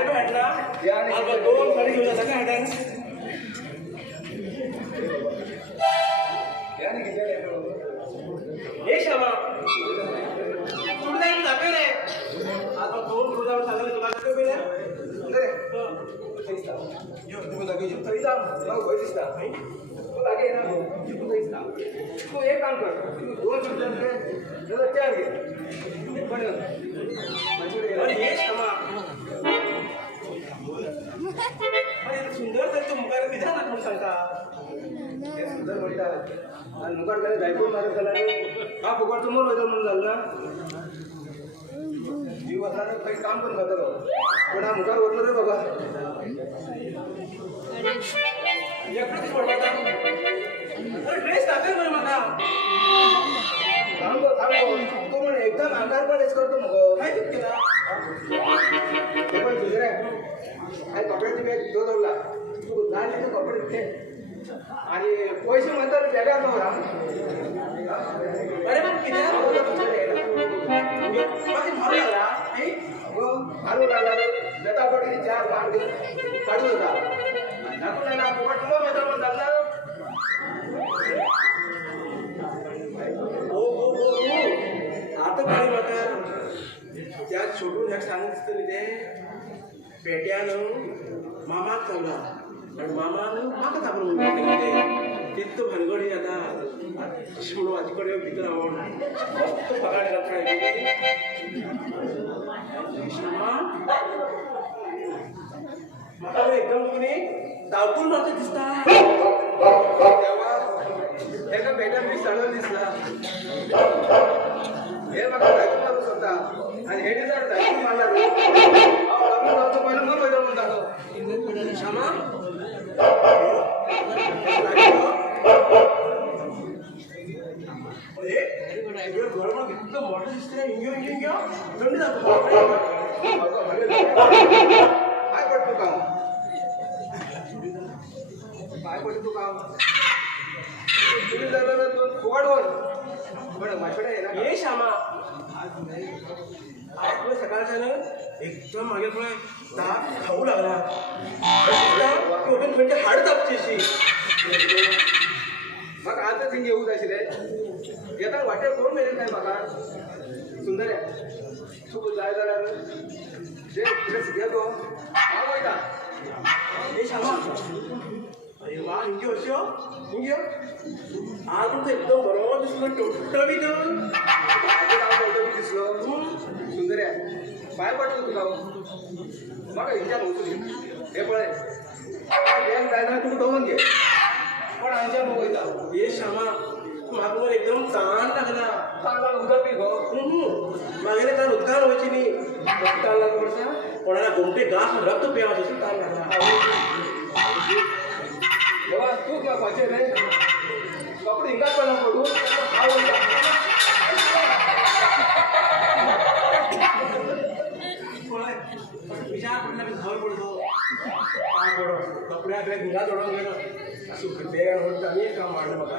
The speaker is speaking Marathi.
साडी पण हाडला आणि दोन साडी घेऊन जाता काय हाडान हे श्यामा तुला एक जापे रे आता दोन रुजावर सांगितलं तुला जापे पहिले रे यो तू जागे तरी जा मला भय दिसता तू लागे ना तू दिसता तू एक काम कर तू दोन रुपये जरा चार घे पण अरे हे श्यामा अरे सुंदर तर तू मुखार विधान ना कोण सांगता हे सुंदर म्हणतात आणि मुखार काय जायको मारत झाला हा फुकटचं मोल होतं म्हणून झालं ना जीव असणार काही काम पण करतो पण हा मुखार ओढलं रे बाबा एकटंच पडता अरे ड्रेस टाकेल म्हणे मला थांबतो तो म्हणे एकदम अंगार पण हेच करतो मग काय चूक केला ते पण दुसऱ्या काय कपड्याची बॅग तो दौडला तू झाले तर कपडे घे आणि पैसे म्हणतात वेगळा नव्हता अरे पण किती मारू लागला मारू लागला रे जटापटी चार मार काढू होता नको नाही ना फुकट मग येतो म्हणतात ना हो आता काय म्हातार त्या सोडून एक सांगत असतं ते पेट्यानं मामाक चालला आणि मामानं म्हाका चाबरून तेच तो भानगडी आता म्हणून माझीकडे भितर आवड मस्त पगार म्हाका एकदम किने धावपून मारता दिसता तेव्हा एका बेटा मी सडवून दिसला हे म्हाका धायकून मारू शकता आणि हे जर धायकून मारला लग्न जावचो पहिलं मग वेगळं म्हणून जातो क्षमा गरबा घेतलं मोठं दिसतंय इंग्यो थंडी जातो काय पडतो काम काय पडतो काम तुम्ही जर फुकटवर पण माझ्याकडे आहे ना हे श्यामा आपलं सकाळच्यानं एकदम मागे पुढे ताप खाऊ लागला म्हणजे हाड तापची मग आता थिंग येऊ जायची रे येता वाटेल करून मिळेल काय मला सुंदर आहे तू जाय जरा जे ड्रेस घेतो आवडता हे श्यामा अरे वा हिंगे अशो हिंगे आज तर एकदम बरोबर दिसलं टोटवीत दिसलो सुंदर आहे पाय पडतो तुला मग हिंच्या नव्हतं हे पळे बँक जायला तू दोन घे पण आमच्या मोबाईलला हे श्यामा मागवर एकदम ताण लागला चांगला उदक बी गो मागेने ताण उदकार व्हायची नाही ताण लागला कोणाला गोमटे घास रक्त प्यावायचं असेल ताण लागला तेव्हा तूच वाचे रे कपडे हिंगात पण पडू विचार पडला मी धाव पडतो काय पडो कपड्या बॅग हिंगा जोडून गेलो सुख बेगा होत आम्ही काम मांडलं बघा